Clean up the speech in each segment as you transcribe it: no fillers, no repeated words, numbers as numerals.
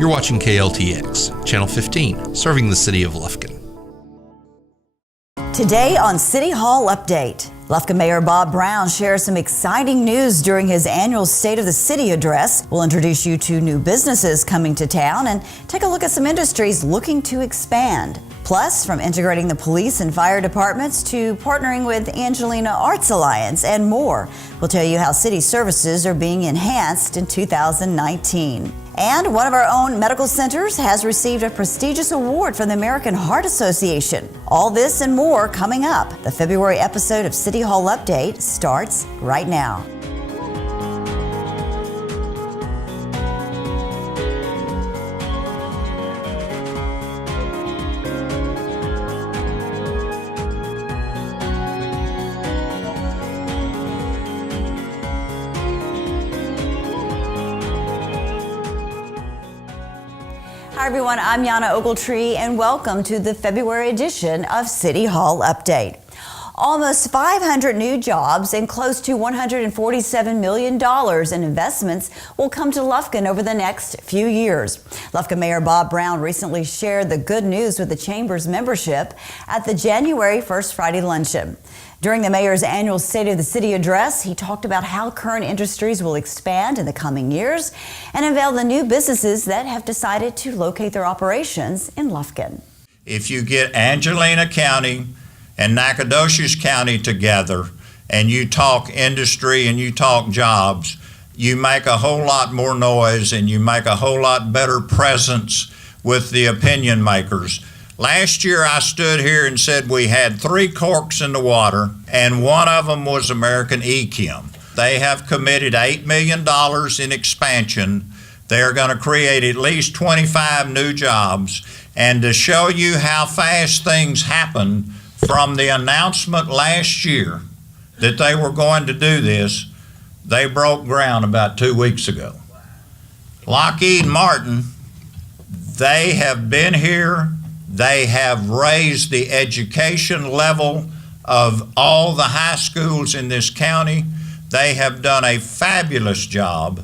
You're watching KLTX, Channel 15, serving the City of Lufkin. Today on City Hall Update, Lufkin Mayor Bob Brown shares some exciting news during his annual State of the City address. We'll introduce you to new businesses coming to town and take a look at some industries looking to expand. Plus, from integrating the police and fire departments to partnering with Angelina Arts Alliance and more. We'll tell you how city services are being enhanced in 2019. And one of our own medical centers has received a prestigious award from the American Heart Association. All this and more coming up. The February episode of City Hall Update starts right now. Hi everyone, I'm Yana Ogletree and welcome to the February edition of City Hall Update. Almost 500 new jobs and close to $147 million in investments will come to Lufkin over the next few years. Lufkin Mayor Bob Brown recently shared the good news with the Chamber's membership at the January 1st Friday luncheon. During the mayor's annual State of the City address, he talked about how current industries will expand in the coming years and unveiled the new businesses that have decided to locate their operations in Lufkin. If you get Angelina County and Nacogdoches County together and you talk industry and you talk jobs, you make a whole lot more noise and you make a whole lot better presence with the opinion makers. Last year I stood here and said we had 3 corks in the water and one of them was American EChem. They have committed $8 million in expansion. They're going to create at least 25 new jobs. And to show you how fast things happen, from the announcement last year that they were going to do this, they broke ground about 2 weeks ago. Lockheed Martin, they have been here. They have raised the education level of all the high schools in this county. They have done a fabulous job,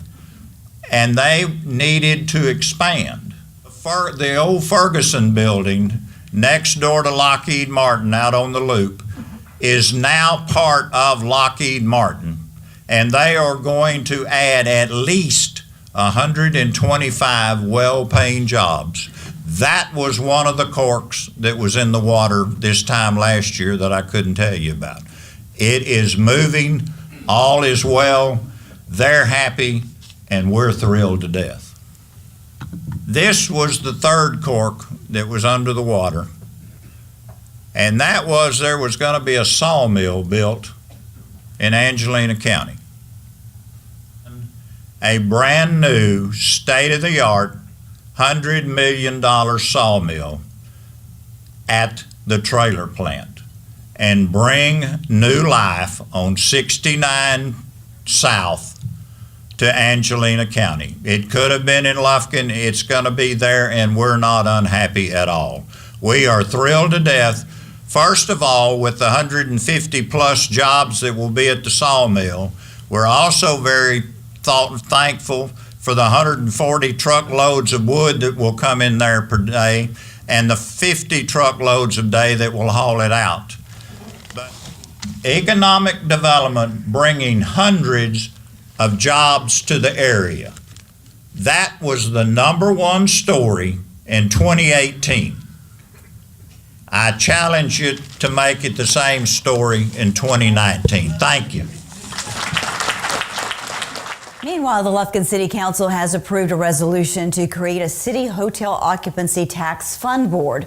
and they needed to expand. The old Ferguson building next door to Lockheed Martin out on the Loop is now part of Lockheed Martin, and they are going to add at least 125 well-paying jobs. That was one of the corks that was in the water this time last year that I couldn't tell you about. It is moving, all is well, they're happy, and we're thrilled to death. This was the third cork that was under the water, and that was there was going to be a sawmill built in Angelina County. A brand new, state-of-the-art, $100 million sawmill at the trailer plant and bring new life on 69 South to Angelina County. It could have been in Lufkin, it's going to be there, and we're not unhappy at all. We are thrilled to death, first of all, with the 150 plus jobs that will be at the sawmill. We're also very thankful for the 140 truckloads of wood that will come in there per day and the 50 truckloads a day that will haul it out. But economic development bringing hundreds of jobs to the area. That was the #1 story in 2018. I challenge you to make it the same story in 2019. Thank you. Meanwhile, the Lufkin City Council has approved a resolution to create a city hotel occupancy tax fund board.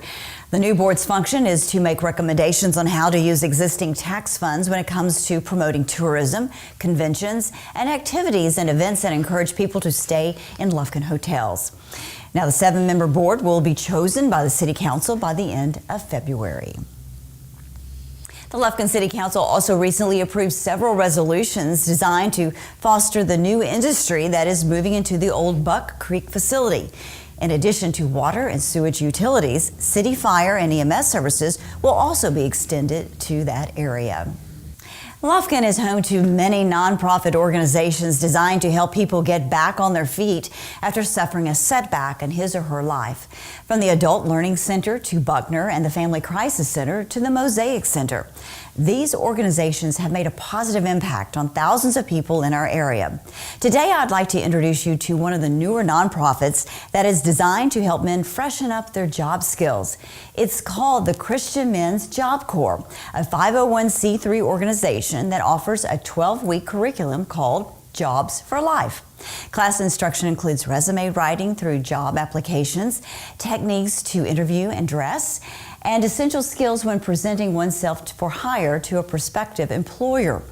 The new board's function is to make recommendations on how to use existing tax funds when it comes to promoting tourism, conventions, and activities and events that encourage people to stay in Lufkin hotels. Now, the 7-member board will be chosen by the City Council by the end of February. The Lufkin City Council also recently approved several resolutions designed to foster the new industry that is moving into the old Buck Creek facility. In addition to water and sewage utilities, city fire and EMS services will also be extended to that area. Lufkin is home to many nonprofit organizations designed to help people get back on their feet after suffering a setback in his or her life. From the Adult Learning Center to Buckner and the Family Crisis Center to the Mosaic Center. These organizations have made a positive impact on thousands of people in our area. Today, I'd like to introduce you to one of the newer nonprofits that is designed to help men freshen up their job skills. It's called the Christian Men's Job Corps, a 501c3 organization that offers a 12-week curriculum called Jobs for Life. Class instruction includes resume writing through job applications, techniques to interview and dress, and essential skills when presenting oneself for hire to a prospective employer.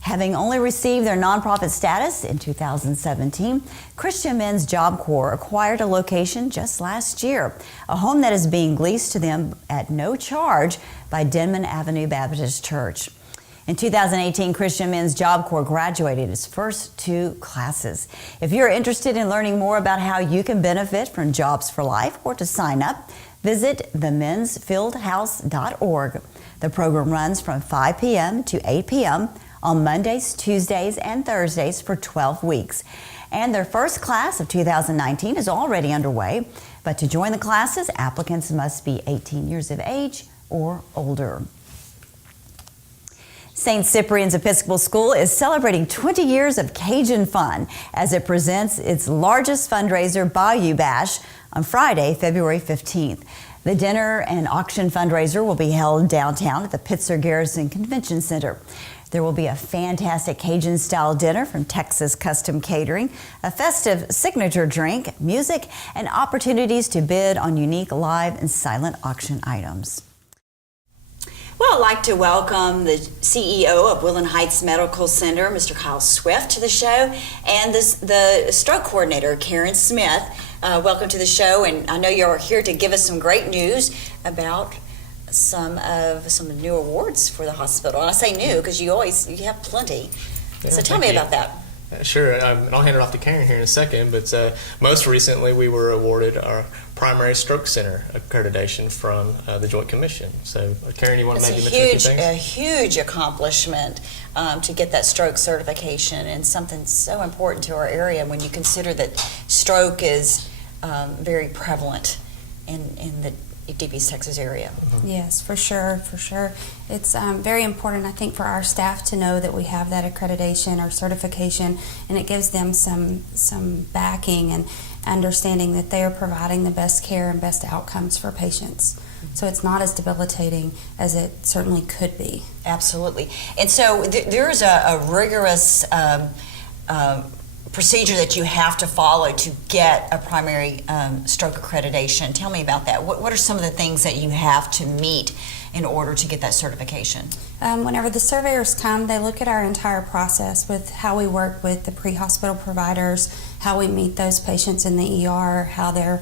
Having only received their nonprofit status in 2017, Christian Men's Job Corps acquired a location just last year, a home that is being leased to them at no charge by Denman Avenue Baptist Church. In 2018, Christian Men's Job Corps graduated its first 2 classes. If you're interested in learning more about how you can benefit from Jobs for Life or to sign up, visit themensfieldhouse.org. The program runs from 5 p.m. to 8 p.m. on Mondays, Tuesdays, and Thursdays for 12 weeks. And their first class of 2019 is already underway. But to join the classes, applicants must be 18 years of age or older. St. Cyprian's Episcopal School is celebrating 20 years of Cajun fun as it presents its largest fundraiser, Bayou Bash, on Friday, February 15th. The dinner and auction fundraiser will be held downtown at the Pitzer Garrison Convention Center. There will be a fantastic Cajun-style dinner from Texas Custom Catering, a festive signature drink, music, and opportunities to bid on unique live and silent auction items. Well, I'd like to welcome the CEO of Woodland Heights Medical Center, Mr. Kyle Swift, to the show, and the stroke coordinator, Karen Smith. Welcome to the show, and I know you're here to give us some great news about some new awards for the hospital. And I say new because you have plenty. Yeah, so tell me about that. Sure, and I'll hand it off to Karen here in a second, but most recently we were awarded our Primary Stroke Center accreditation from the Joint Commission. So Karen, you want to maybe mention a few things? A huge accomplishment to get that stroke certification, and something so important to our area when you consider that stroke is very prevalent in the Deep East Texas area. Yes, for sure. It's very important, I think, for our staff to know that we have that accreditation or certification, and it gives them some backing and understanding that they are providing the best care and best outcomes for patients. So it's not as debilitating as it certainly could be. Absolutely. And so there's a rigorous procedure that you have to follow to get a primary stroke accreditation. Tell me about that. What are some of the things that you have to meet in order to get that certification? Whenever the surveyors come, they look at our entire process with how we work with the pre-hospital providers, how we meet those patients in the ER, how they're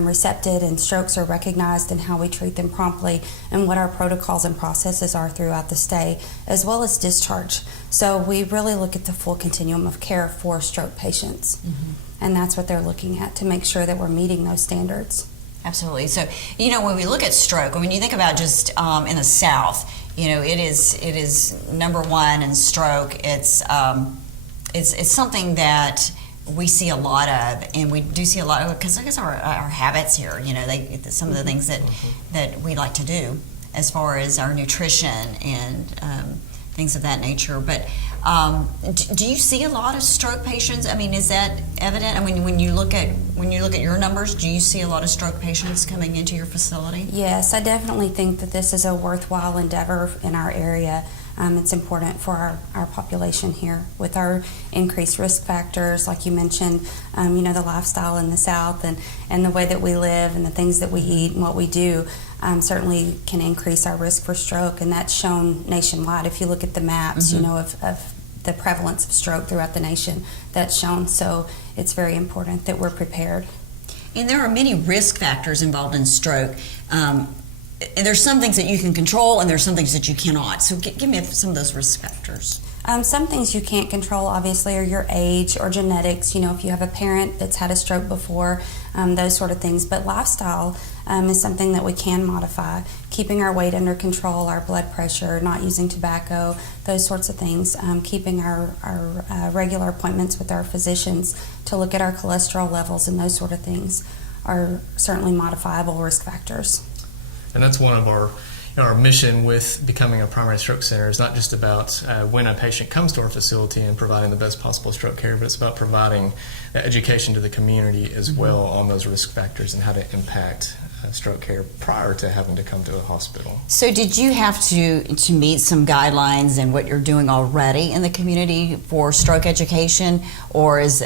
recepted and strokes are recognized, and how we treat them promptly, and what our protocols and processes are throughout the stay, as well as discharge. So we really look at the full continuum of care for stroke patients, and that's what they're looking at to make sure that we're meeting those standards. Absolutely. So, when we look at stroke, when you think about just in the South, it is number one in stroke. It's something that we see a lot of, and we do see a lot of, because I guess our habits here, some of the things that we like to do as far as our nutrition and things of that nature. But do you see a lot of stroke patients? I mean, is that evident? I mean, when you look at your numbers, do you see a lot of stroke patients coming into your facility? Yes, I definitely think that this is a worthwhile endeavor in our area. It's important for our population here with our increased risk factors, like you mentioned, the lifestyle in the South and the way that we live and the things that we eat and what we do certainly can increase our risk for stroke, and that's shown nationwide. If you look at the maps, of the prevalence of stroke throughout the nation, that's shown. So it's very important that we're prepared. And there are many risk factors involved in stroke. And there's some things that you can control, and there's some things that you cannot. So give me some of those risk factors. Some things you can't control, obviously, are your age or genetics. You know, if you have a parent that's had a stroke before, those sort of things. But lifestyle is something that we can modify. Keeping our weight under control, our blood pressure, not using tobacco, those sorts of things. Keeping our regular appointments with our physicians to look at our cholesterol levels and those sort of things are certainly modifiable risk factors. And that's one of our mission with becoming a primary stroke center is not just about when a patient comes to our facility and providing the best possible stroke care, but it's about providing education to the community as well on those risk factors and how to impact stroke care prior to having to come to a hospital. So did you have to meet some guidelines in what you're doing already in the community for stroke education, or is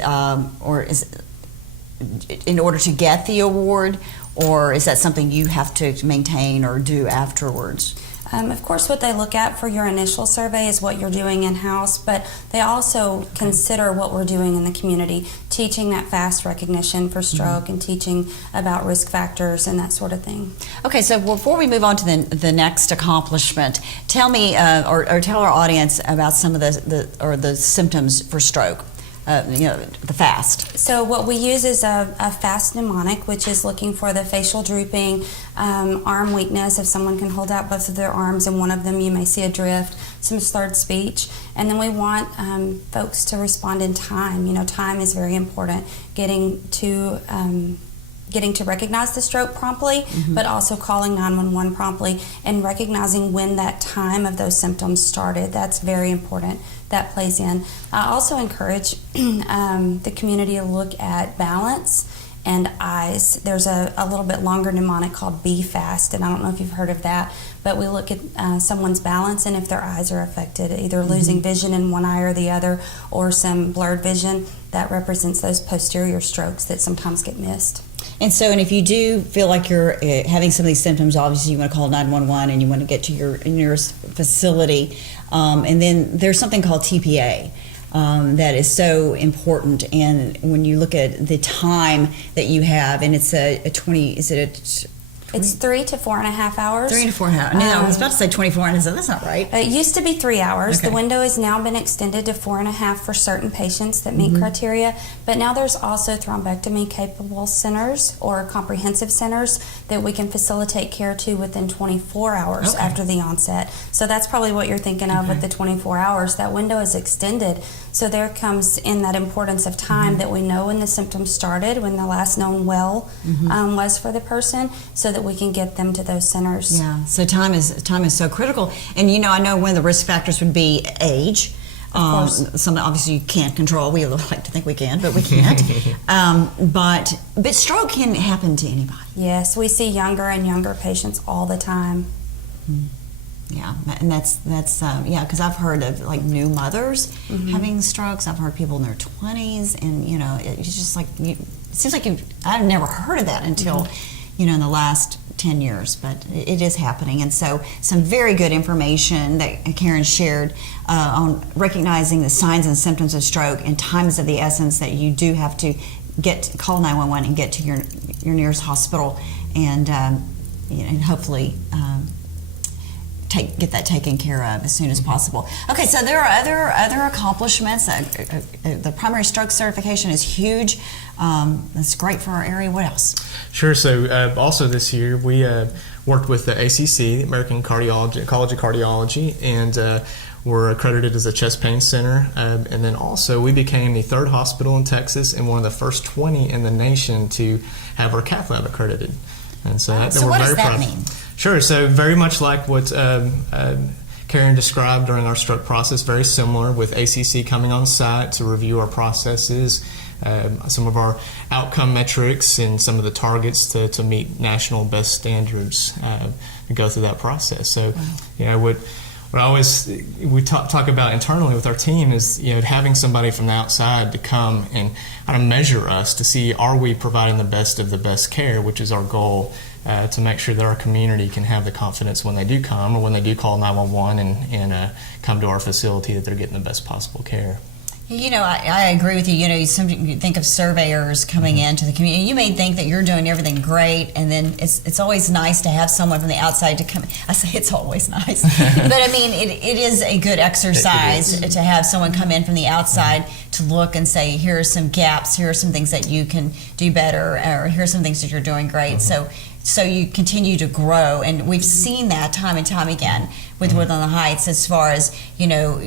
in order to get the award, or is that something you have to maintain or do afterwards? Of course, what they look at for your initial survey is what you're doing in-house, but they also consider what we're doing in the community, teaching that fast recognition for stroke and teaching about risk factors and that sort of thing. Okay, so before we move on to the next accomplishment, tell me or tell our audience about some of the symptoms for stroke. The FAST. So what we use is a FAST mnemonic, which is looking for the facial drooping, arm weakness, if someone can hold out both of their arms and one of them you may see a drift, some slurred speech, and then we want folks to respond in time. You know, time is very important, getting to recognize the stroke promptly, but also calling 911 promptly and recognizing when that time of those symptoms started. That's very important. That plays in. I also encourage the community to look at balance and eyes. There's a little bit longer mnemonic called Be Fast, and I don't know if you've heard of that, but we look at someone's balance and if their eyes are affected, either losing vision in one eye or the other, or some blurred vision. That represents those posterior strokes that sometimes get missed. And if you do feel like you're having some of these symptoms, obviously you want to call 911 and you want to get to your nearest facility. And then there's something called TPA that is so important. And when you look at the time that you have, and it's It's 3 to 4.5 hours. 3 to 4.5 hours. No, I was about to say 24, and I said that's not right. It used to be 3 hours. Okay. The window has now been extended to 4.5 for certain patients that meet criteria. But now there's also thrombectomy capable centers or comprehensive centers that we can facilitate care to within 24 hours after the onset. So that's probably what you're thinking of with the 24 hours. That window is extended. So there comes in that importance of time that we know when the symptoms started, when the last known was for the person, so that we can get them to those centers. Yeah, so time is so critical. And I know one of the risk factors would be age. Something obviously you can't control. We like to think we can, but we can't. But stroke can happen to anybody. Yes, we see younger and younger patients all the time. Yeah, and that's because I've heard of like new mothers having strokes. I've heard people in their 20s, and it's just like it seems like I've never heard of that until in the last 10 years, but it is happening. And so some very good information that Karen shared on recognizing the signs and symptoms of stroke and time is of the essence, that you do have to call 911 and get to your nearest hospital, and hopefully get that taken care of as soon as possible. Okay, so there are other accomplishments. The primary stroke certification is huge. That's great for our area. What else? Sure. So also this year we worked with the ACC, the American College of Cardiology, and we're accredited as a chest pain center. And then also we became the third hospital in Texas and one of the first 20 in the nation to have our cath lab accredited. And so, so what does that mean? Sure. So very much like what Karen described during our stroke process, very similar, with ACC coming on site to review our processes, some of our outcome metrics, and some of the targets to meet national best standards and go through that process. So, what we talk about internally with our team is having somebody from the outside to come and kind of measure us to see, are we providing the best of the best care, which is our goal, to make sure that our community can have the confidence when they do come or when they do call 911 and come to our facility that they're getting the best possible care. You know, I agree with you. You know, you think of surveyors coming into the community. You may think that you're doing everything great, and then it's always nice to have someone from the outside to come. I say it's always nice, but I mean, it is a good exercise to have someone come in from the outside to look and say, here are some gaps, here are some things that you can do better, or here are some things that you're doing great. So you continue to grow, and we've seen that time and time again with Woodland Heights, as far as, you know,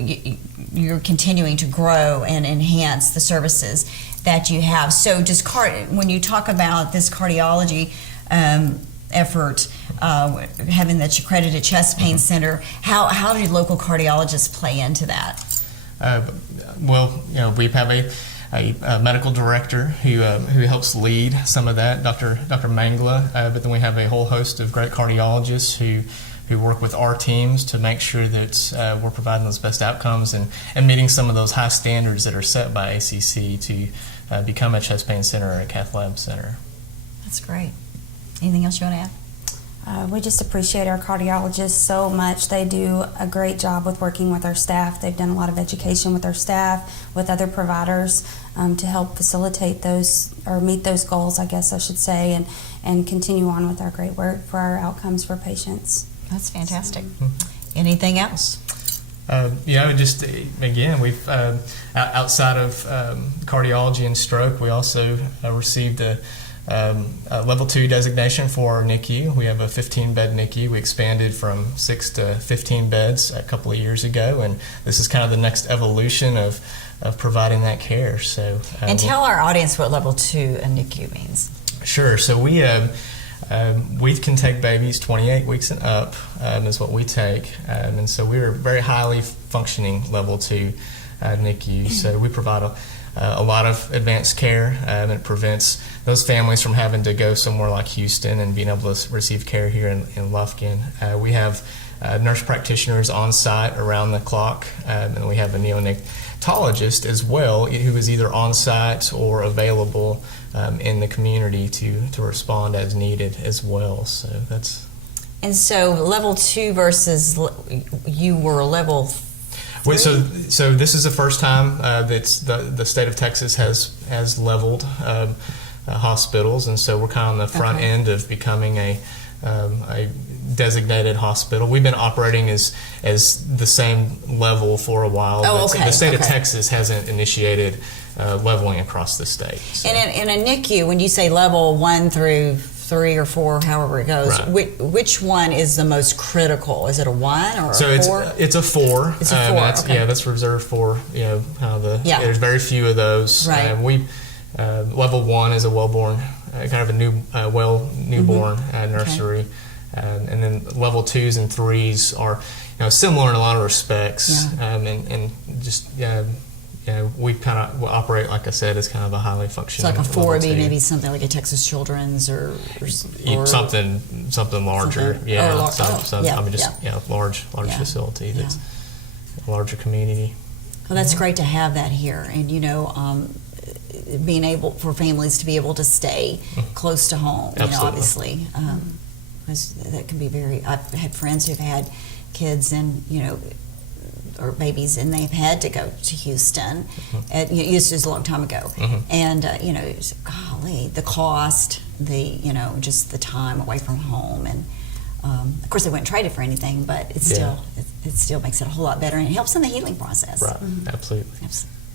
you're continuing to grow and enhance the services that you have. So just when you talk about this cardiology effort, having that accredited chest pain center, how do local cardiologists play into that? Well, you know, we have a medical director who helps lead some of that, Dr. Mangla, but then we have a whole host of great cardiologists who work with our teams to make sure that we're providing those best outcomes and meeting some of those high standards that are set by ACC to become a chest pain center or a cath lab center. That's great. Anything else you want to add? We just appreciate our cardiologists so much. They do a great job with working with our staff. They've done a lot of education with our staff, with other providers, to help facilitate those, or meet those goals, I guess I should say, and continue on with our great work for our outcomes for patients. That's fantastic. Anything else? Just again, we've outside of cardiology and stroke, we also received a level 2 designation for our NICU. We have a 15-bed NICU. We expanded from 6 to 15 beds a couple of years ago, and this is kind of the next evolution of providing that care. So, and tell our audience what level 2 a NICU means. Sure. So we can take babies 28 weeks and up, is what we take, and so we're a very highly functioning level 2 NICU. So we provide a lot of advanced care, and it prevents those families from having to go somewhere like Houston and being able to receive care here in Lufkin. We have nurse practitioners on site around the clock, and we have a neonatologist as well, who is either on site or available in the community to respond as needed as well. So that's. And so level 2 versus you were level 3? So this is the first time that the state of Texas has leveled hospitals, and so we're kind of on the front end of becoming a designated hospital. We've been operating as the same level for a while. The state of Texas hasn't initiated leveling across the state. So. And in a NICU, when you say level 1 through 3 or 4, however it goes, right, which one is the most critical? Is it a 1 or a 4? It's a 4. It's a 4. Yeah, that's reserved for there's very few of those. Right. Level 1 is a wellborn, kind of a newborn nursery, and then level 2s and 3s are similar in a lot of respects, and just. We kind of operate, like I said, as kind of a highly functioning. So like a 4 would be maybe something like a Texas Children's or something larger. Large facility that's a larger community. Well, that's great to have that here, and being able for families to be able to stay close to home. Obviously, that can be very. I've had friends who've had kids and or babies, and they've had to go to Houston. This was a long time ago, and golly, the cost, just the time away from home, and of course they wouldn't trade it for anything, but it still makes it a whole lot better, and it helps in the healing process. Right, absolutely.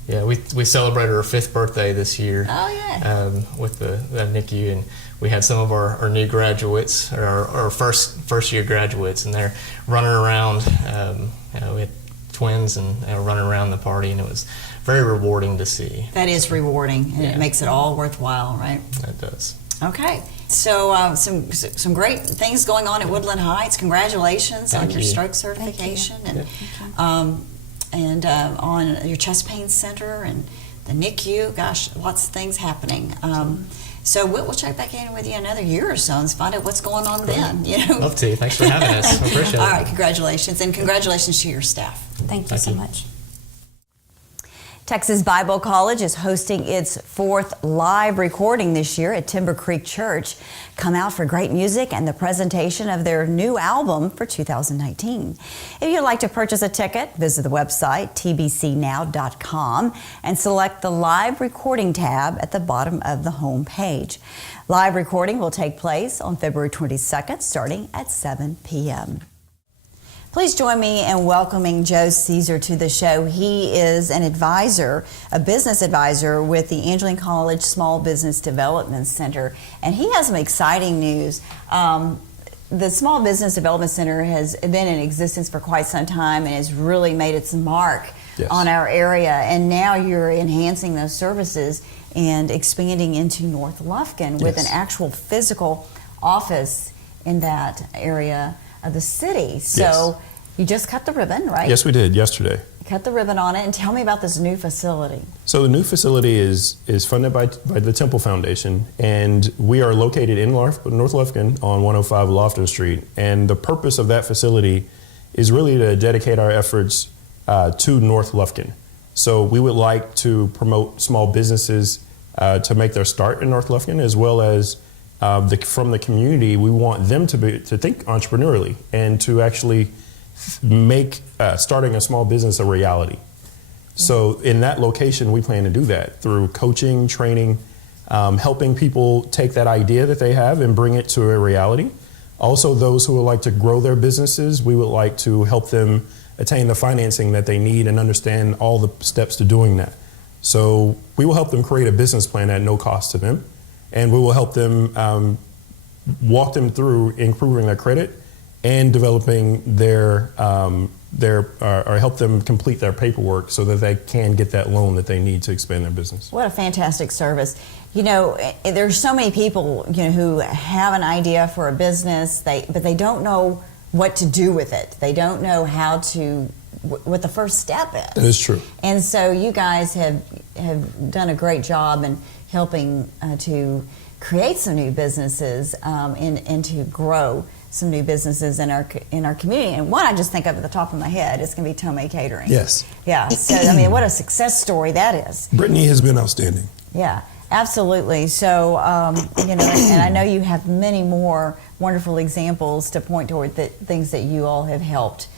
Yeah, we celebrated our 5th birthday this year. Oh yeah. With the NICU, and we had some of our new graduates, or our first year graduates, and they're running around. We had twins and running around the party, and it was very rewarding to see. That is rewarding, and it makes it all worthwhile, right? It does. Okay, so some great things going on at Woodland Heights. Congratulations on your stroke certification, and on your chest pain center and the NICU. Gosh, lots of things happening. So we'll check back in with you another year or so and find out what's going on then. Love to. Thanks for having us. I appreciate it. All right, congratulations, and congratulations to your staff. Thank you so much. Texas Bible College is hosting its 4th live recording this year at Timber Creek Church. Come out for great music and the presentation of their new album for 2019. If you'd like to purchase a ticket, visit the website tbcnow.com and select the live recording tab at the bottom of the home page. Live recording will take place on February 22nd starting at 7 p.m. Please join me in welcoming Joe Caesar to the show. He is an advisor, a business advisor with the Angelina College Small Business Development Center, and he has some exciting news. The Small Business Development Center has been in existence for quite some time and has really made its mark on our area, and now you're enhancing those services and expanding into North Lufkin with an actual physical office in that area of the city. So you just cut the ribbon, right? Yes, we did yesterday. Cut the ribbon on it, and tell me about this new facility. So the new facility is funded by the Temple Foundation, and we are located in North Lufkin on 105 Lofton Street. And the purpose of that facility is really to dedicate our efforts to North Lufkin. So we would like to promote small businesses to make their start in North Lufkin, as well as from the community. We want them to think entrepreneurially and to actually make starting a small business a reality. So in that location, we plan to do that through coaching, training, helping people take that idea that they have and bring it to a reality. Also, those who would like to grow their businesses, we would like to help them attain the financing that they need and understand all the steps to doing that. So we will help them create a business plan at no cost to them. And we will help them walk them through improving their credit and developing or help them complete their paperwork so that they can get that loan that they need to expand their business. What a fantastic service. You know, there's so many people, who have an idea for a business, but they don't know what to do with it. They don't know what the first step is. That is true. And so you guys have done a great job in helping to create some new businesses and to grow some new businesses in our community. And one I just think of at the top of my head is going to be Tomei Catering. Yes. Yeah. So I mean, what a success story that is. Brittany has been outstanding. Yeah, absolutely. So and I know you have many more wonderful examples to point toward things that you all have helped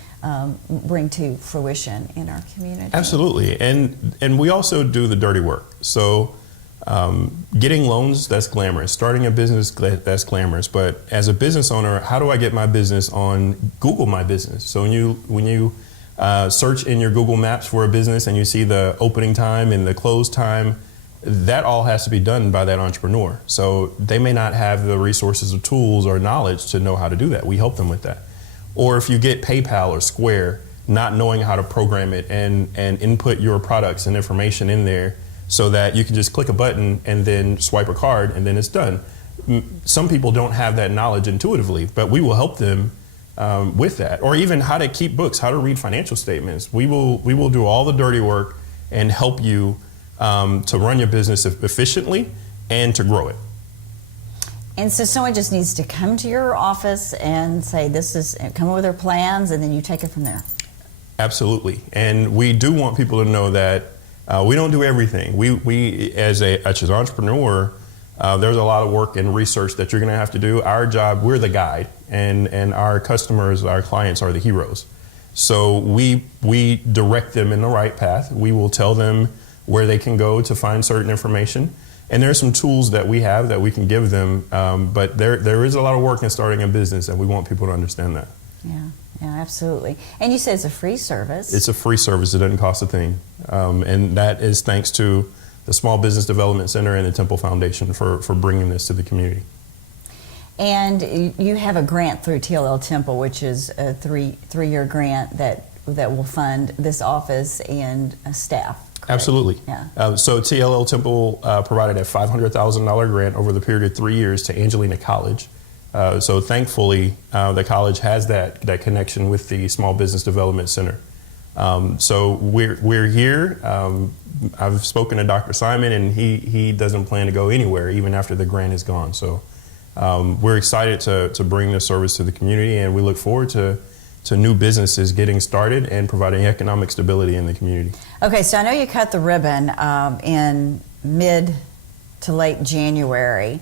bring to fruition in our community. Absolutely, and we also do the dirty work. So getting loans, that's glamorous. Starting a business, that's glamorous. But as a business owner, how do I get my business on Google My Business? So when you search in your Google Maps for a business and you see the opening time and the close time, that all has to be done by that entrepreneur. So they may not have the resources or tools or knowledge to know how to do that. We help them with that. Or if you get PayPal or Square, not knowing how to program it and input your products and information in there so that you can just click a button and then swipe a card and then it's done. Some people don't have that knowledge intuitively, but we will help them with that. Or even how to keep books, how to read financial statements. We will do all the dirty work and help you to run your business efficiently and to grow it. And so someone just needs to come to your office and say, come up with their plans, and then you take it from there. Absolutely. And we do want people to know that we don't do everything. We as an entrepreneur, there's a lot of work and research that you're going to have to do. Our job, we're the guide, and our customers, our clients are the heroes. So we direct them in the right path. We will tell them where they can go to find certain information. And there's some tools that we have that we can give them, but there is a lot of work in starting a business, and we want people to understand that. Yeah, absolutely. And you said it's a free service. It's a free service. It doesn't cost a thing. And that is thanks to the Small Business Development Center and the Temple Foundation for bringing this to the community. And you have a grant through TLL Temple, which is a three-year grant that will fund this office and staff. Correct? Absolutely. Yeah. So TLL Temple provided a $500,000 grant over the period of 3 years to Angelina College. So thankfully, the college has that connection with the Small Business Development Center. So we're here. I've spoken to Dr. Simon, and he doesn't plan to go anywhere even after the grant is gone. So we're excited to bring this service to the community, and we look forward to to new businesses getting started and providing economic stability in the community. Okay, so I know you cut the ribbon in mid to late January.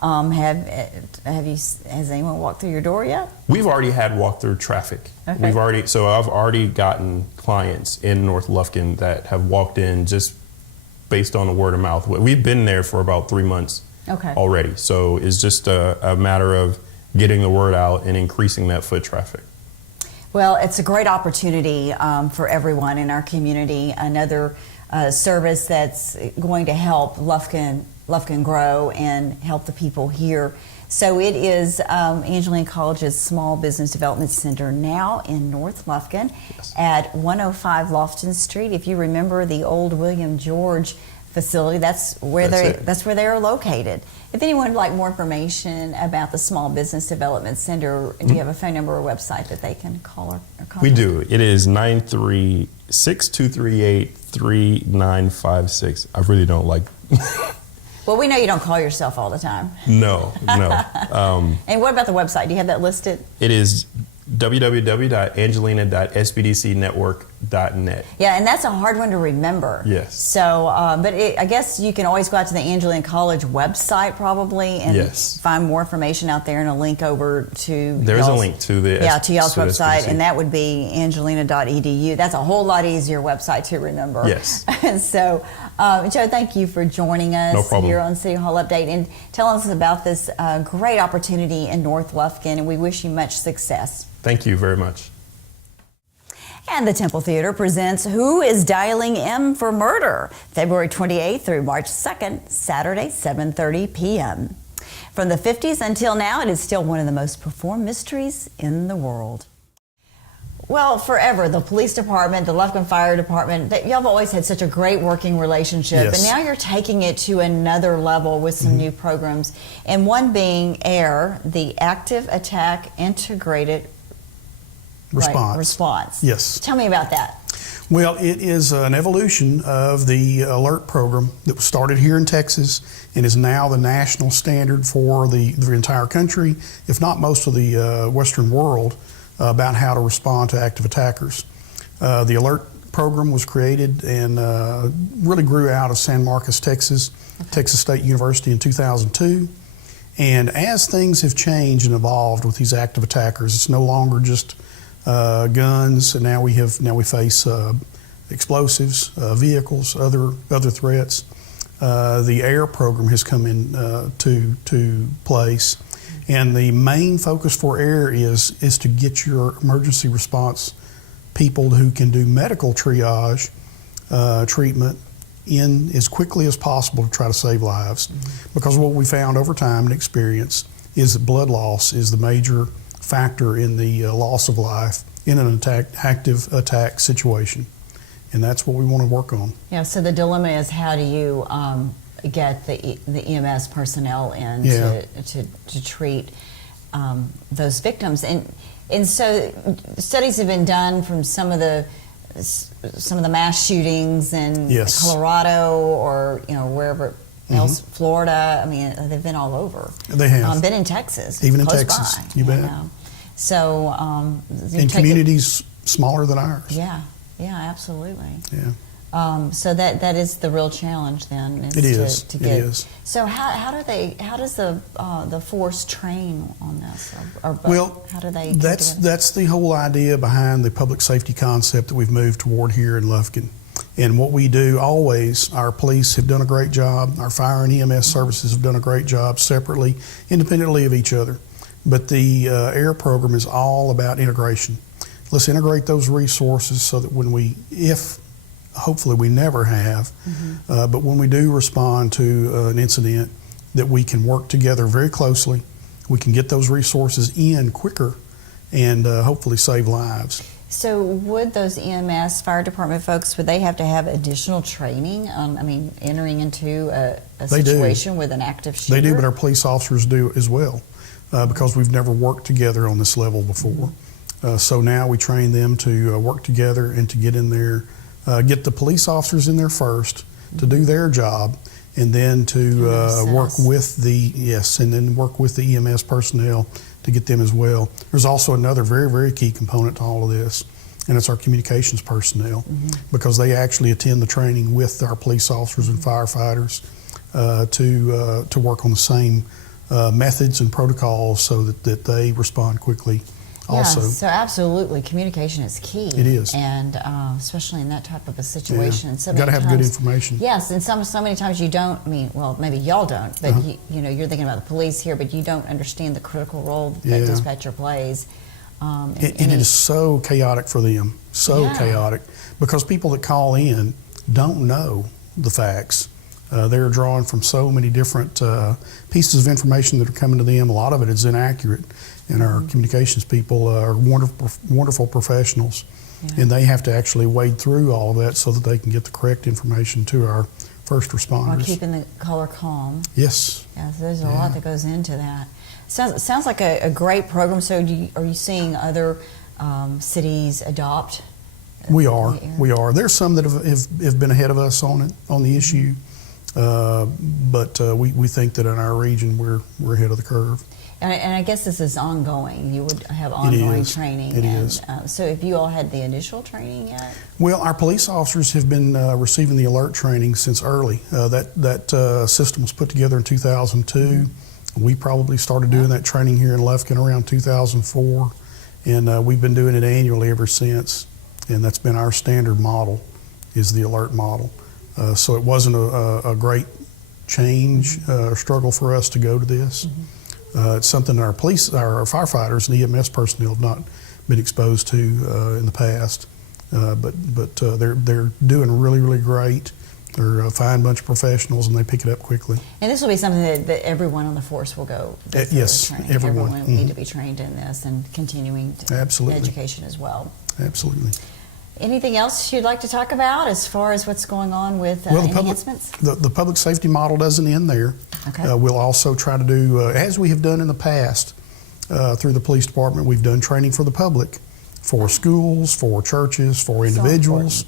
Has anyone walked through your door yet? We've already had walk-through traffic. Okay. I've already gotten clients in North Lufkin that have walked in just based on the word of mouth. We've been there for about 3 months already. So it's just a matter of getting the word out and increasing that foot traffic. Well, it's a great opportunity for everyone in our community. Another service that's going to help Lufkin grow and help the people here. So it is Angelina College's Small Business Development Center now in North Lufkin at 105 Lofton Street. If you remember the old William George facility, that's where they are located. If anyone would like more information about the Small Business Development Center, do you have a phone number or website that they can call or contact? We do. It is 936-238-3956. I really don't like. Well, we know you don't call yourself all the time. No. And what about the website? Do you have that listed? It is www.angelina.sbdcnetwork.net. Yeah, and that's a hard one to remember. Yes. So, I guess you can always go out to the Angelina College website probably and find more information out there and a link over to There's a link to the y'all's website, SBDC. And that would be angelina.edu. That's a whole lot easier website to remember. Yes. And so, Joe, thank you for joining us here on City Hall Update and telling us about this great opportunity in North Lufkin, and we wish you much success. Thank you very much. And the Temple Theater presents Who is Dialing M for Murder? February 28th through March 2nd, Saturday, 7:30 p.m. From the 50s until now, it is still one of the most performed mysteries in the world. Well, forever, the police department, the Lufkin Fire Department, y'all have always had such a great working relationship. Yes. And now you're taking it to another level with some new programs. And one being AIR, the Active Attack Integrated Response. Yes. Tell me about that. Well, it is an evolution of the alert program that was started here in Texas and is now the national standard for the entire country, if not most of the Western world, about how to respond to active attackers. The alert program was created and really grew out of San Marcos, Texas, Texas State University in 2002. And as things have changed and evolved with these active attackers, it's no longer just guns, and now we face explosives, vehicles, other threats. The AIR program has come in to place, and the main focus for AIR is to get your emergency response people who can do medical triage treatment in as quickly as possible to try to save lives. Because what we found over time and experience is that blood loss is the major factor in the loss of life in an active attack situation, and that's what we want to work on. Yeah. So the dilemma is, how do you get the EMS personnel in to treat those victims? And so studies have been done from some of the mass shootings in Colorado or wherever else, Florida. I mean, they've been all over. They have been in Texas, even in close Texas. by, You bet. So in communities smaller than ours. Yeah, absolutely. Yeah. So that is the real challenge then. It is. To get, it is. So how does the force train on this? Well, how do they? That's the whole idea behind the public safety concept that we've moved toward here in Lufkin. And what we do always, our police have done a great job, our fire and EMS services have done a great job separately, independently of each other. But the AIR program is all about integration. Let's integrate those resources so that hopefully we never have, but when we do respond to an incident, that we can work together very closely, we can get those resources in quicker, and hopefully save lives. So would those EMS fire department folks, would they have to have additional training on, entering into a situation with an active shooter? They do, but our police officers do as well, because we've never worked together on this level before. So now we train them to work together and to get in there, get the police officers in there first to do their job, and then to work assess. with work with the EMS personnel to get them as well. There's also another very, very key component to all of this, and it's our communications personnel, because they actually attend the training with our police officers and firefighters to work on the same methods and protocols so that they respond quickly. Also, Yeah, so absolutely, communication is key. It is. And especially in that type of a situation. And so got to many have good times- information. Yes, and so many times you don't, I mean, well, maybe y'all don't, but you're thinking about the police here, but you don't understand the critical role that Yeah. dispatcher plays. And it is so chaotic for them, chaotic, because people that call in don't know the facts. They're drawing from so many different pieces of information that are coming to them. A lot of it is inaccurate, and our communications people are wonderful professionals, and they have to actually wade through all of that so that they can get the correct information to our first responders. Or keeping the caller calm. Yes. Yeah, so there's a lot that goes into that. Sounds like a great program. So are you seeing other cities adopt? We are. There's some that have been ahead of us on the issue, but we think that in our region we're ahead of the curve. And I guess this is ongoing. You would have ongoing training. It is. So have you all had the initial training yet? Well, our police officers have been receiving the alert training since early. That system was put together in 2002. We probably started doing that training here in Lufkin around 2004, and we've been doing it annually ever since. And that's been our standard model, is the alert model. So it wasn't a great change or struggle for us to go to this. It's something our firefighters and EMS personnel have not been exposed to in the past, but they're doing really, really great. They're a fine bunch of professionals, and they pick it up quickly. And this will be something that everyone on the force will go through. Yes, training. everyone. Everyone will need to be trained in this and continuing education as well. Absolutely. Anything else you'd like to talk about as far as what's going on with enhancements? The public safety model doesn't end there. Okay. We'll also try to do, as we have done in the past, through the police department, we've done training for the public, for schools, for churches, for individuals.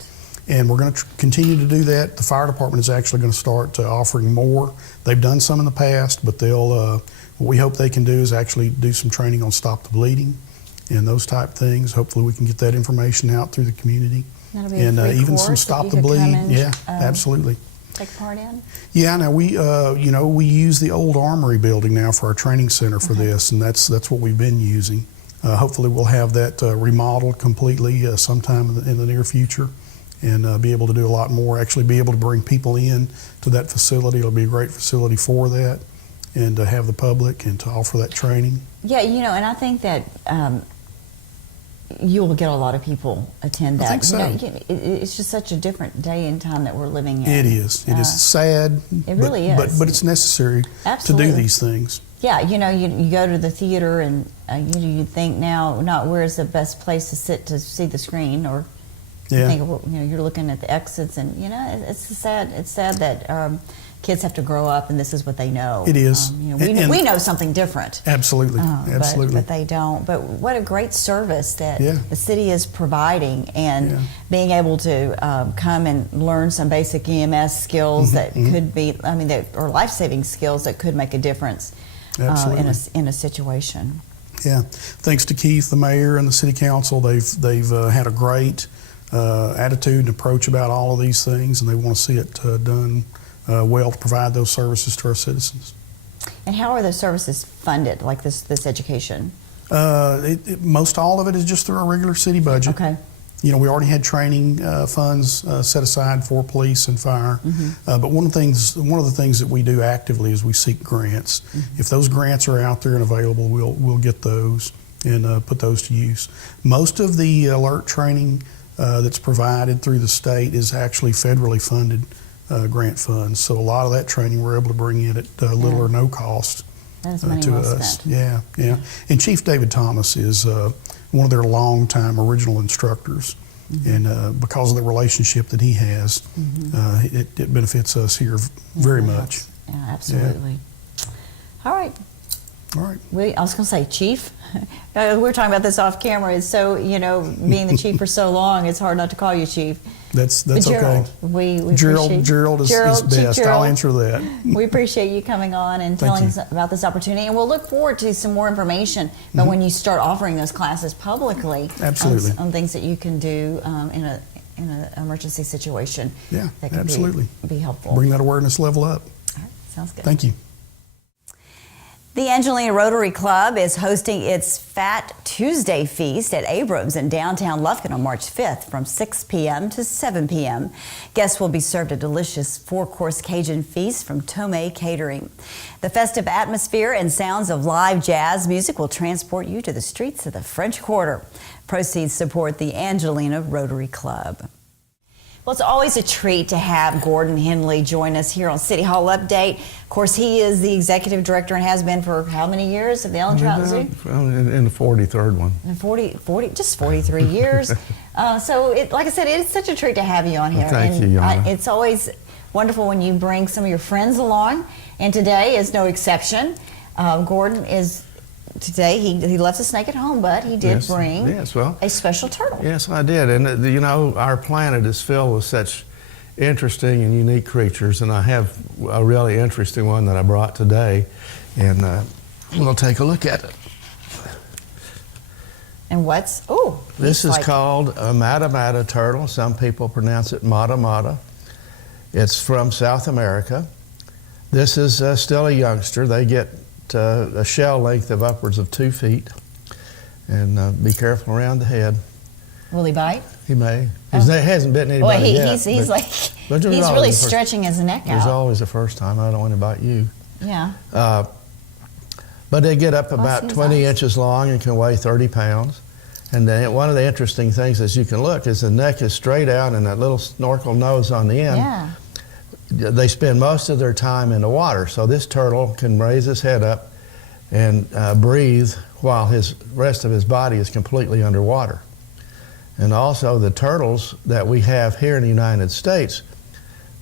And we're going to continue to do that. The fire department is actually going to start offering more. They've done some in the past, but what we hope they can do is actually do some training on stop the bleeding and those type things. Hopefully we can get that information out through the community. That'll be a free even course some that stop you the could bleed. come and, Yeah, absolutely. Take part in? Yeah, now we use the old Armory building now for our training center for this, and that's what we've been using. Hopefully we'll have that remodeled completely sometime in the near future, and be able to do a lot more, actually be able to bring people in to that facility. It'll be a great facility for that, and to have the public and to offer that training. Yeah, and I think that you will get a lot of people attend that. I think so. It's just such a different day and time that we're living in. It is. It is sad. It really is. But it's necessary Absolutely. to do these things. Yeah, you go to the theater and you think now, not where's the best place to sit to see the screen, or you think you're looking at the exits, and it's sad. It's sad that kids have to grow up and this is what they know. It is. We know something different. Absolutely. Absolutely. But they don't. But what a great service that Yeah. the city is providing, and being able to come and learn some basic EMS skills that could be, that are life-saving skills that could make a difference in a situation. Yeah. Thanks to Keith, the mayor, and the city council, they've had a great attitude and approach about all of these things, and they want to see it done well to provide those services to our citizens. And how are those services funded, like this education? Most all of it is just through our regular city budget. Okay. We already had training funds set aside for police and fire, but one of the things that we do actively is we seek grants. If those grants are out there and available, we'll get those and put those to use. Most of the alert training that's provided through the state is actually federally funded grant funds. So a lot of that training we're able to bring in at little or no cost to us. Spent. Yeah. And Chief David Thomas is one of their longtime original instructors, and because of the relationship that he has, it benefits us here very much. Yeah, absolutely. Yeah. All right. I was going to say, Chief. We were talking about this off camera. It's so, being the chief for so long, it's hard not to call you Chief. That's But okay. Gerald, we appreciate Gerald is best. Gerald, I'll answer that. We appreciate you coming on and Thank telling you. us about this opportunity, and we'll look forward to some more information about when you start offering those classes publicly. Absolutely. On things that you can do in an emergency situation. Yeah, that can absolutely. be helpful. Bring that awareness level up. All right, sounds good. Thank you. The Angelina Rotary Club is hosting its Fat Tuesday feast at Abrams in downtown Lufkin on March 5th from 6 p.m. to 7 p.m. Guests will be served a delicious 4-course Cajun feast from Tomei Catering. The festive atmosphere and sounds of live jazz music will transport you to the streets of the French Quarter. Proceeds support the Angelina Rotary Club. Well, it's always a treat to have Gordon Henley join us here on City Hall Update. Of course, he is the executive director and has been for how many years of the Ellen Trout Zoo? In the 43rd one. Just 43 years. So, like I said, it's such a treat to have you on here. Thank you, Yana. It's always wonderful when you bring some of your friends along, and today is no exception. Gordon is... Today, he left the snake at home, but he did bring a special turtle. Yes, I did. And, you know, our planet is filled with such interesting and unique creatures, and I have a really interesting one that I brought today, and we'll take a look at it. And what's... This is called a mata turtle. Some people pronounce it mata. It's from South America. This is still a youngster. They get a shell length of upwards of 2 feet, and be careful around the head. Will he bite? He may. He hasn't bitten anybody yet. He's really stretching his neck out. There's always a first time. I don't want to bite you. Yeah. But they get up about 20 inches long and can weigh 30 pounds. And then one of the interesting things as you can look is the neck is straight out and that little snorkel nose on the end. Yeah. They spend most of their time in the water, so this turtle can raise his head up and breathe while his rest of his body is completely underwater. And also the turtles that we have here in the United States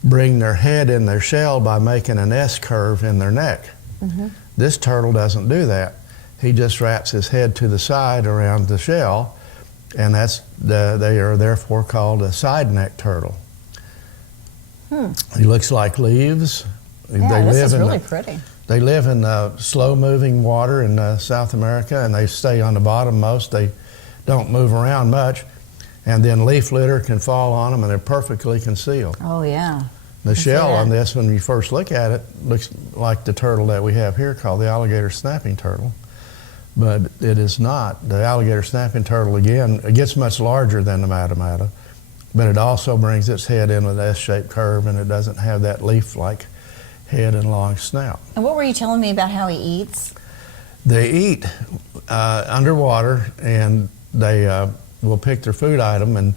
bring their head in their shell by making an S curve in their neck. Mm-hmm. This turtle doesn't do that. He just wraps his head to the side around the shell, and they are therefore called a side neck turtle. He looks like leaves. Yeah, this is really pretty. They live in slow-moving water in South America, and they stay on the bottom most. They don't move around much, and then leaf litter can fall on them, and they're perfectly concealed. Oh, yeah. The shell on this, when you first look at it, looks like the turtle that we have here called the alligator snapping turtle, but it is not. The alligator snapping turtle, again, it gets much larger than the mata, but it also brings its head in with an S-shaped curve, and it doesn't have that leaf-like head and long snout. And what were you telling me about how he eats? They eat underwater, and they will pick their food item, and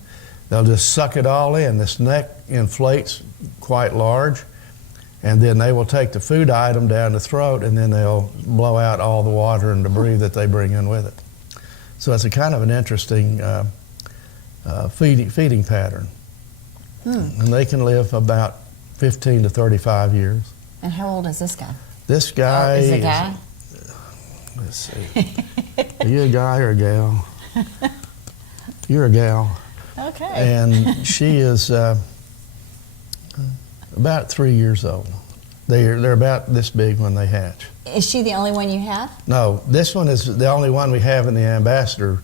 they'll just suck it all in. This neck inflates quite large, and then they will take the food item down the throat, and then they'll blow out all the water and debris that they bring in with it. So it's a kind of an interesting feeding pattern. And they can live about 15 to 35 years. And how old is this guy? This guy is a guy? Let's see. Are you a guy or a gal? You're a gal. Okay. And she is about 3 years old. They're about this big when they hatch. Is she the only one you have? No, this one is the only one we have in the ambassador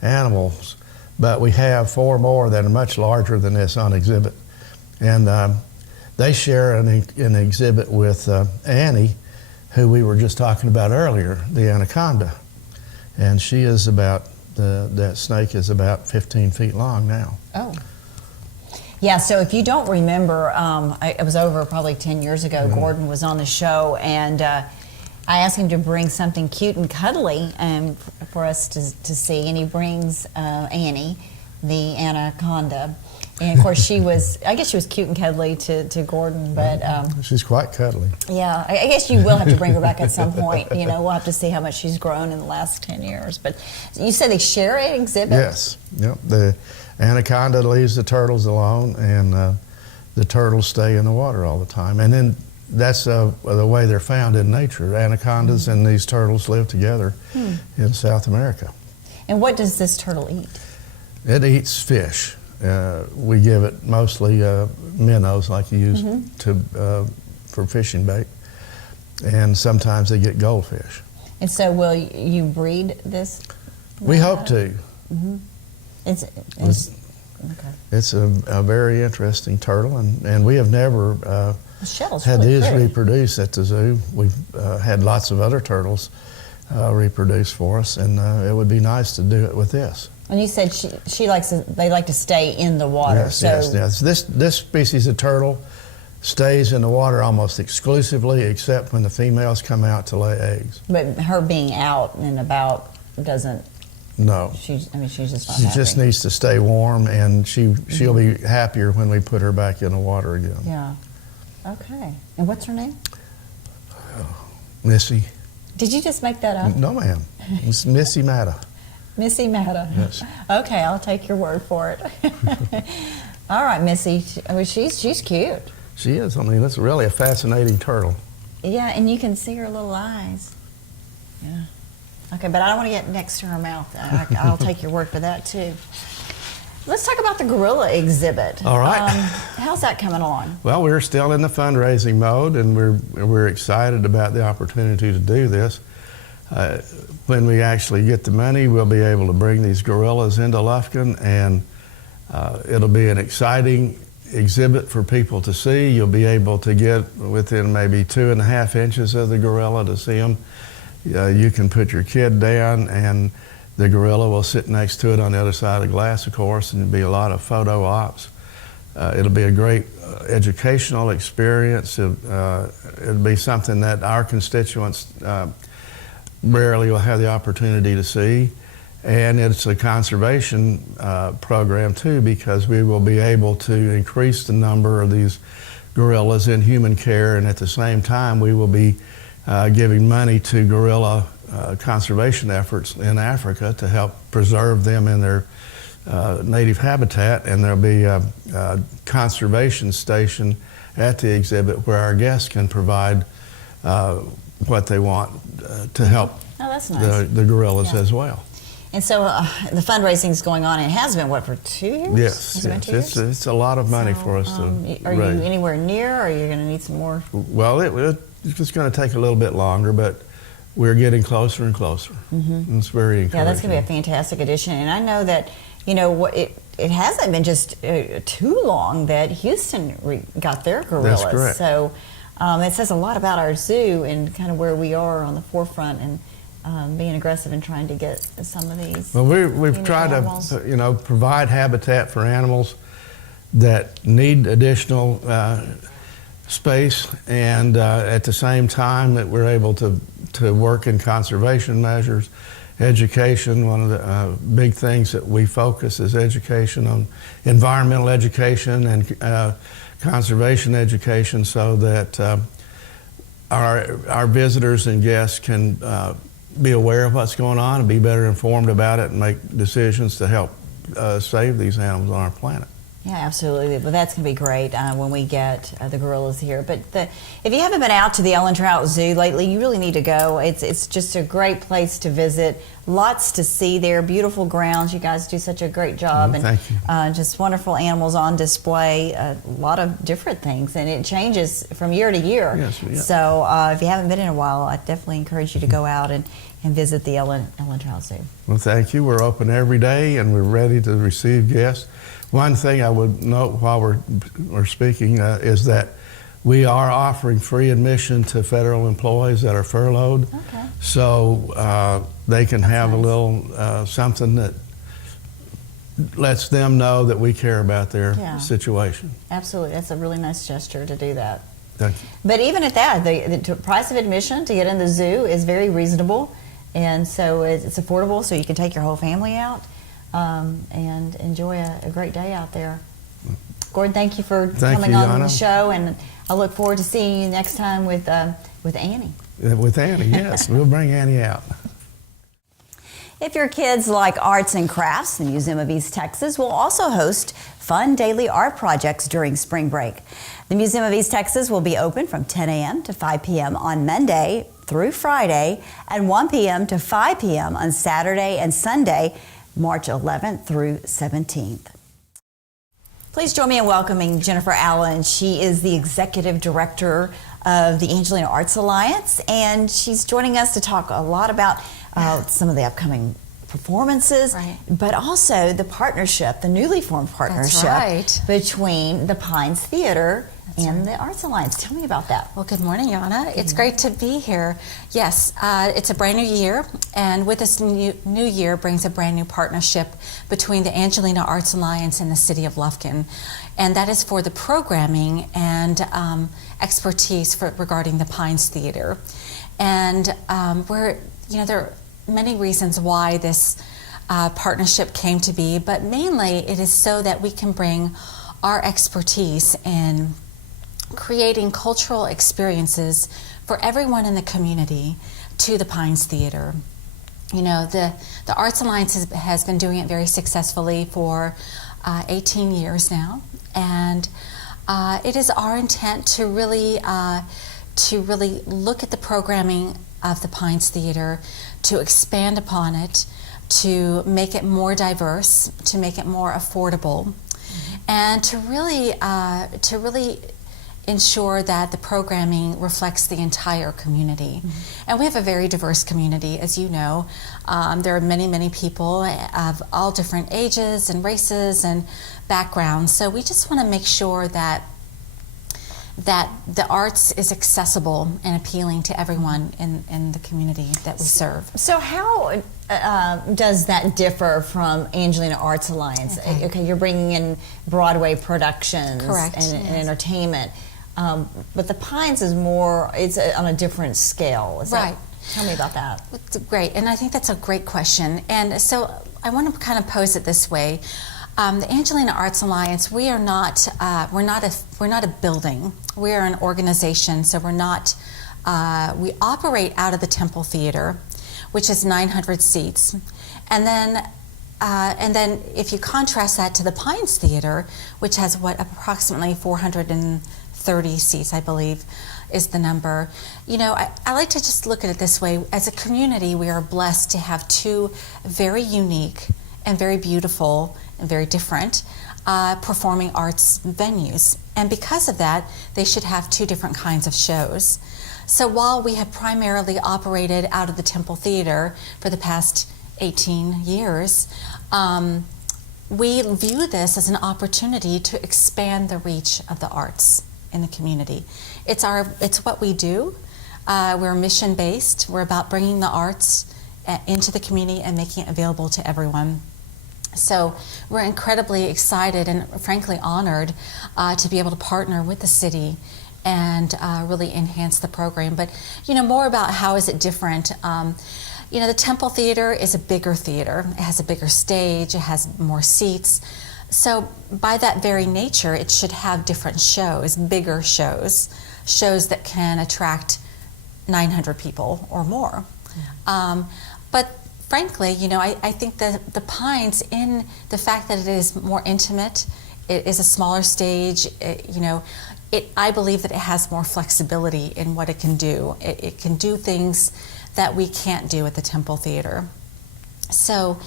animals, but we have 4 more that are much larger than this on exhibit. And they share an exhibit with Annie, who we were just talking about earlier, the anaconda. And she is about, that snake is about 15 feet long now. Oh. Yeah, so if you don't remember, it was over probably 10 years ago, Gordon was on the show, and I asked him to bring something cute and cuddly for us to see, and he brings Annie, the anaconda. And of course, I guess she was cute and cuddly to Gordon, but... she's quite cuddly. Yeah, I guess you will have to bring her back at some point. You know, we'll have to see how much she's grown in the last 10 years. But you said they share an exhibit? Yes, yep. The anaconda leaves the turtles alone, and the turtles stay in the water all the time. And then that's the way they're found in nature. Anacondas and these turtles live together in South America. And what does this turtle eat? It eats fish. we give it mostly minnows like you use for fishing bait, and sometimes they get goldfish. And so will you breed this? We hope to. It's okay. It's a very interesting turtle, and we have never The shell's had really these pretty. reproduced at the zoo. We've had lots of other turtles reproduce for us, and it would be nice to do it with this. And you said they like to stay in the water. Yes, so yes. This species of turtle stays in the water almost exclusively, except when the females come out to lay eggs. But her being out and about doesn't. No. She's just not She happy. just needs to stay warm, and she'll be happier when we put her back in the water again. Yeah. Okay. And what's her name? Missy. Did you just make that up? No, ma'am. It's Missy Matta. Missy Matta. Yes. Okay, I'll take your word for it. All right, Missy. I mean, she's cute. She is. I mean, it's really a fascinating turtle. Yeah, and you can see her little eyes. Yeah. Okay, but I don't want to get next to her mouth. I'll take your word for that too. Let's talk about the gorilla exhibit. All right. How's that coming along? Well, we're still in the fundraising mode, and we're excited about the opportunity to do this. When we actually get the money, we'll be able to bring these gorillas into Lufkin, and it'll be an exciting exhibit for people to see. You'll be able to get within maybe 2.5 inches of the gorilla to see them. You can put your kid down, and the gorilla will sit next to it on the other side of the glass, of course, and there'll be a lot of photo ops. It'll be a great educational experience. It'll be something that our constituents rarely will have the opportunity to see. And it's a conservation program too, because we will be able to increase the number of these gorillas in human care, and at the same time we will be giving money to gorilla conservation efforts in Africa to help preserve them in their native habitat. And there'll be a conservation station at the exhibit where our guests can provide what they want to help that's nice. the gorillas as well. And so the fundraising is going on. It has been, what, for 2 years? Yes, Has it been 2 years? it's a lot of money for us to Are you raise. anywhere near, or are you going to need some more? Well, it's going to take a little bit longer, but we're getting closer and closer. And it's very encouraging. Yeah, that's going to be a fantastic addition. And I know that, it hasn't been just too long that Houston got their gorillas. That's correct. So it says a lot about our zoo and kind of where we are on the forefront and being aggressive and trying to get some of these. Well, we've tried animals. to, provide habitat for animals that need additional space, and at the same time that we're able to work in conservation measures, education. One of the big things that we focus is education on environmental education and conservation education, so that our visitors and guests can be aware of what's going on and be better informed about it and make decisions to help save these animals on our planet. Yeah, absolutely. Well, that's going to be great when we get the gorillas here. But if you haven't been out to the Ellen Trout Zoo lately, you really need to go. It's just a great place to visit. Lots to see there. Beautiful grounds. You guys do such a great job. Thank you. Just wonderful animals on display. A lot of different things, and it changes from year to year. Yes, yeah. So if you haven't been in a while, I definitely encourage you to go out and visit the Ellen Trout Zoo. Well, thank you. We're open every day, and we're ready to receive guests. One thing I would note while we're speaking is that we are offering free admission to federal employees that are furloughed. Okay. So they can have a little something that lets them know that we care about their situation. Absolutely. That's a really nice gesture to do that. Thank you. But even at that, the price of admission to get in the zoo is very reasonable, and so it's affordable, so you can take your whole family out and enjoy a great day out there. Gordon, thank you for coming on the show, and I look forward to seeing you next time with Annie. With Annie, yes. We'll bring Annie out. If your kids like arts and crafts, the Museum of East Texas will also host fun daily art projects during spring break. The Museum of East Texas will be open from 10 a.m. to 5 p.m. on Monday through Friday, and 1 p.m. to 5 p.m. on Saturday and Sunday, March 11th through 17th. Please join me in welcoming Jennifer Allen. She is the Executive Director of the Angelina Arts Alliance, and she's joining us to talk a lot about some of the upcoming performances, but also the partnership, the newly formed partnership between the Pines Theater and the Arts Alliance. Tell me about that. Well, good morning, Yana. It's great to be here. Yes, it's a brand new year, and with this new year brings a brand new partnership between the Angelina Arts Alliance and the City of Lufkin, and that is for the programming and expertise regarding the Pines Theater. And there are many reasons why this partnership came to be, but mainly it is so that we can bring our expertise in creating cultural experiences for everyone in the community to the Pines Theater. You know, the Arts Alliance has been doing it very successfully for 18 years now, and it is our intent to really look at the programming of the Pines Theater, to expand upon it, to make it more diverse, to make it more affordable, and to really ensure that the programming reflects the entire community. And we have a very diverse community, as you know. There are many, many people of all different ages and races and backgrounds. So we just want to make sure that the arts is accessible and appealing to everyone in the community that we serve. So how does that differ from Angelina Arts Alliance? Okay, you're bringing in Broadway productions and entertainment. But the Pines is it's on a different scale. Tell me about that. Great, and I think that's a great question. And so I want to kind of pose it this way. The Angelina Arts Alliance, we're not a building. We are an organization. So we operate out of the Temple Theater, which is 900 seats, and then if you contrast that to the Pines Theater, which has approximately 430 seats, I believe, is the number. You know, I like to just look at it this way. As a community, we are blessed to have two very unique and very beautiful and very different performing arts venues. And because of that, they should have two different kinds of shows. So while we have primarily operated out of the Temple Theater for the past 18 years, we view this as an opportunity to expand the reach of the arts in the community. It's what we do. We're mission-based. We're about bringing the arts into the community and making it available to everyone. So we're incredibly excited and frankly honored to be able to partner with the city and really enhance the program. But more about how is it different. The Temple Theater is a bigger theater. It has a bigger stage. It has more seats. So by that very nature, it should have different shows, bigger shows that can attract 900 people or more. But frankly, I think that the Pines, in the fact that it is more intimate, it is a smaller stage, I believe that it has more flexibility in what it can do. It can do things that we can't do at the Temple Theater. So,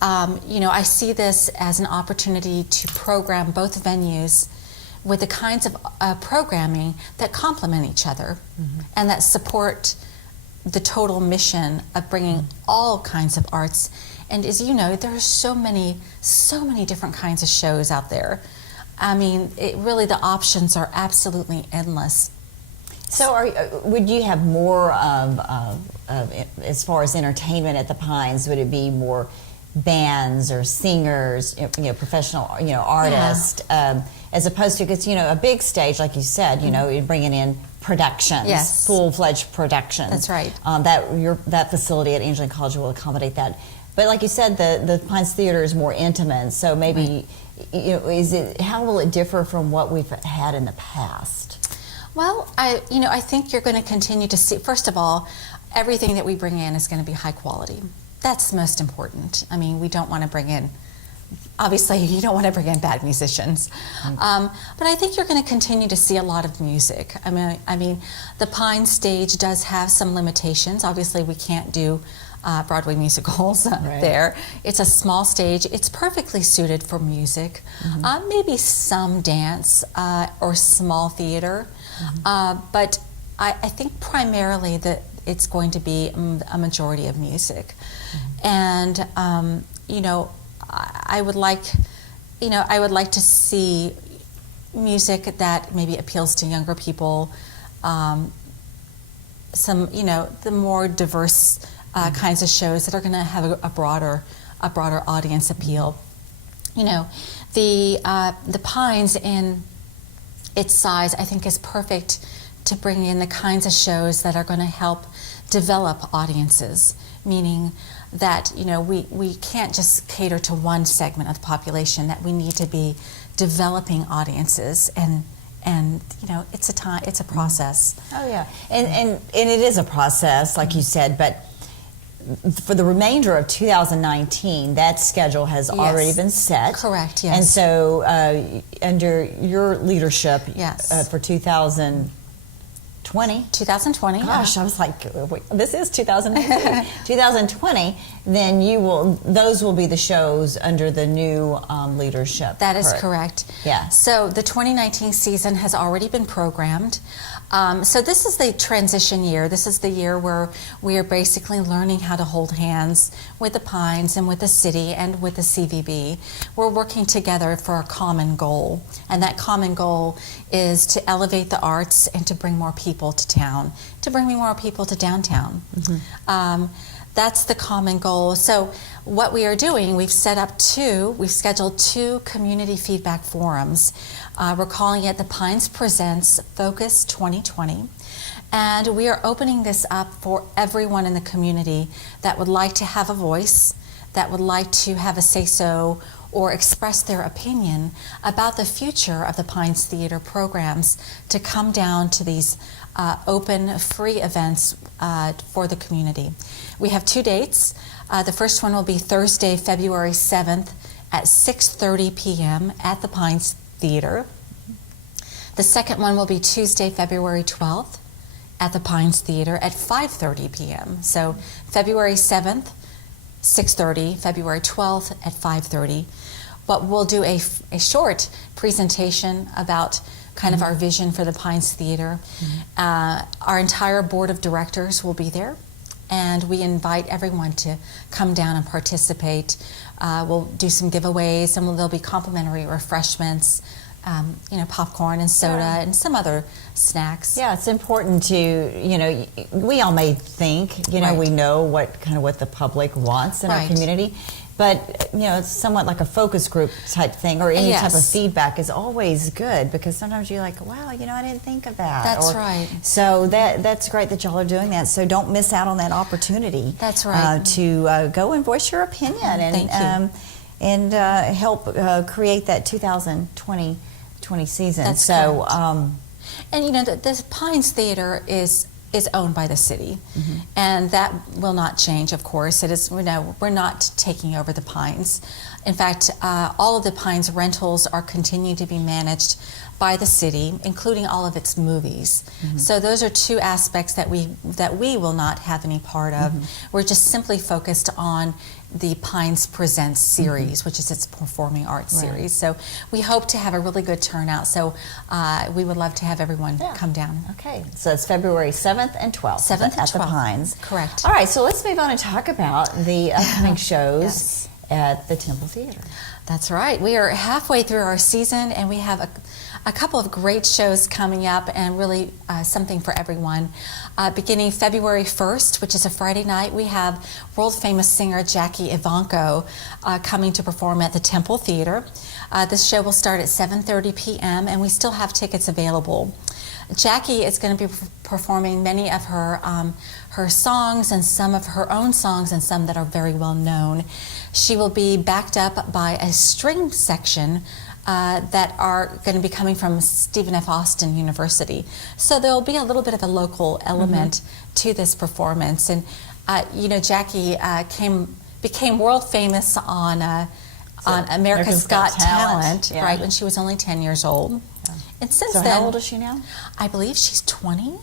I see this as an opportunity to program both venues with the kinds of programming that complement each other and that support the total mission of bringing all kinds of arts. And as you know, there are so many different kinds of shows out there. I mean, really the options are absolutely endless. So would you have more of as far as entertainment at the Pines, would it be more bands or singers, professional, artists, as opposed to, because, a big stage, like you said, you're bringing in productions, full-fledged productions. That's right. That facility at Angelina College will accommodate that. But like you said, the Pines Theater is more intimate, so maybe, how will it differ from what we've had in the past? Well, I think you're going to continue to see, first of all, everything that we bring in is going to be high quality. That's most important. I mean, we don't want to bring in, obviously, you don't want to bring in bad musicians. But I think you're going to continue to see a lot of music. I mean, the Pine stage does have some limitations. Obviously, we can't do Broadway musicals there. It's a small stage. It's perfectly suited for music, maybe some dance or small theater, but I think primarily that it's going to be a majority of music. And I would like to see music that maybe appeals to younger people, the more diverse kinds of shows that are going to have a broader audience appeal. The Pines in its size, I think, is perfect to bring in the kinds of shows that are going to help develop audiences, meaning that we can't just cater to one segment of the population, that we need to be developing audiences, and it's a process. Oh yeah, and it is a process, like you said, but for the remainder of 2019, that schedule has already been set. Correct, yes. And so under your leadership for 2020. 2020. Gosh, I was like, wait, this is 2019. 2020, then those will be the shows under the new leadership. That is correct. Yeah. So the 2019 season has already been programmed. So this is the transition year. This is the year where we are basically learning how to hold hands with the Pines and with the city and with the CVB. We're working together for a common goal, and that common goal is to elevate the arts and to bring more people to town, to bring more people to downtown. That's the common goal. So what we are doing, we've scheduled 2 community feedback forums. We're calling it the Pines Presents Focus 2020. And we are opening this up for everyone in the community that would like to have a voice, that would like to have a say-so or express their opinion about the future of the Pines Theater programs, to come down to these open, free events for the community. We have 2 dates. The first one will be Thursday, February 7th at 6:30 p.m. at the Pines Theater. The second one will be Tuesday, February 12th at the Pines Theater at 5:30 p.m. So February 7th, 6:30, February 12th at 5:30. But we'll do a short presentation about kind of our vision for the Pines Theater. Our entire board of directors will be there, and we invite everyone to come down and participate. We'll do some giveaways, and there'll be complimentary refreshments, popcorn and soda and some other snacks. Yeah, it's important to, we all may think, we know what the public wants in our community. But, it's somewhat like a focus group type thing, or any type of feedback is always good, because sometimes you're like, wow, I didn't think of that. That's right. So that's great that y'all are doing that. So don't miss out on that opportunity. That's right. To go and voice your opinion and help create that 2020 season. That's correct. The Pines Theater is owned by the city, and that will not change, of course. It is, we're not taking over the Pines. In fact, all of the Pines rentals are continuing to be managed by the city, including all of its movies. So those are 2 aspects that we will not have any part of. We're just simply focused on the Pines Presents series, which is its performing arts series. So we hope to have a really good turnout. So we would love to have everyone come down. Okay, so it's February 7th and 12th at the Pines. Correct. All right, so let's move on and talk about the upcoming shows at the Temple Theater. That's right. We are halfway through our season, and we have a couple of great shows coming up, and really something for everyone. Beginning February 1st, which is a Friday night, we have world-famous singer Jackie Evancho coming to perform at the Temple Theater. This show will start at 7:30 p.m., and we still have tickets available. Jackie is going to be performing many of her songs, and some of her own songs, and some that are very well known. She will be backed up by a string section that are going to be coming from Stephen F. Austin University. So there will be a little bit of a local element to this performance. And Jackie became world famous on America's Got Talent, right, when she was only 10 years old. And since then, how old is she now? I believe she's 20.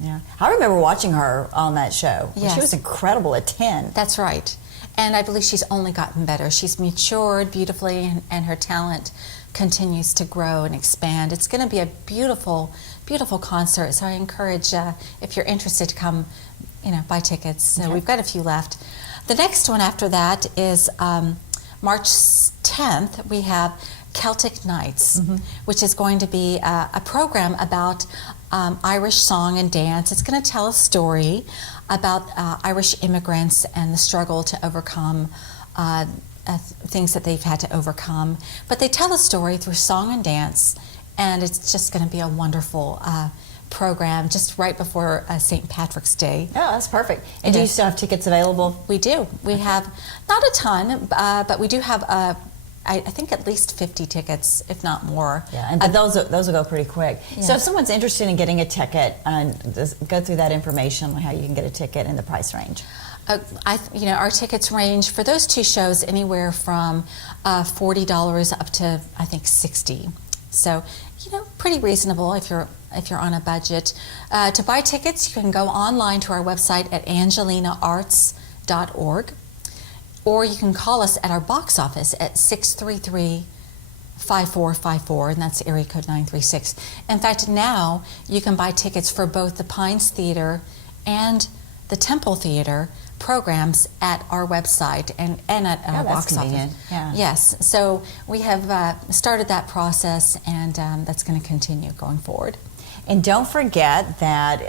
Yeah, I remember watching her on that show. Yes. She was incredible at 10. That's right. And I believe she's only gotten better. She's matured beautifully, and her talent continues to grow and expand. It's going to be a beautiful, beautiful concert. So I encourage, if you're interested, to come, buy tickets. So we've got a few left. The next one after that is March 10th. We have Celtic Nights, which is going to be a program about Irish song and dance. It's going to tell a story about Irish immigrants and the struggle to overcome things that they've had to overcome. But they tell a story through song and dance, and it's just going to be a wonderful program just right before St. Patrick's Day. Oh, that's perfect. And do you still have tickets available? We do. We have not a ton, but we do have I think at least 50 tickets, if not more. Yeah, and those will go pretty quick. Yeah. So if someone's interested in getting a ticket, just go through that information on how you can get a ticket and the price range. Our tickets range for those two shows anywhere from $40 up to I think $60. So, pretty reasonable if you're on a budget. To buy tickets, you can go online to our website at angelinaarts.org. Or you can call us at our box office at 633-5454, and that's area code 936. In fact, now you can buy tickets for both the Pines Theater and the Temple Theater programs at our website and at our box office. Yeah. Yes, so we have started that process, and that's going to continue going forward. And don't forget that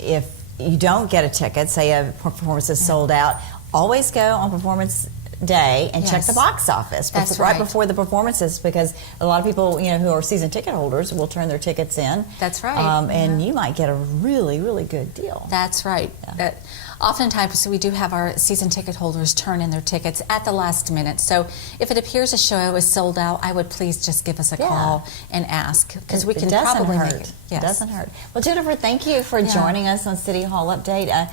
if you don't get a ticket, say a performance is sold out, always go on performance day and check the box office right before the performances, because a lot of people who are season ticket holders will turn their tickets in. That's right. And you might get a really, really good deal. That's right. Yeah. Oftentimes we do have our season ticket holders turn in their tickets at the last minute. So if it appears a show is sold out, I would please just give us a call and ask, because we can probably make it. Yes. It doesn't hurt. Well, Jennifer, thank you for joining us on City Hall Update.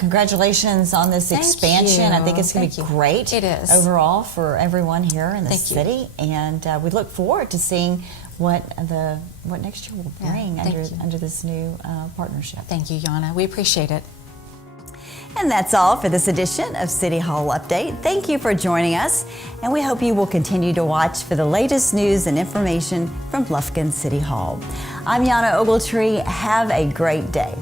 Congratulations on this expansion. I think it's going to be great. It is. Overall for everyone here in the city. And we look forward to seeing what next year will bring under this new partnership. Thank you, Yana. We appreciate it. And that's all for this edition of City Hall Update. Thank you for joining us, and we hope you will continue to watch for the latest news and information from Lufkin City Hall. I'm Yana Ogletree. Have a great day.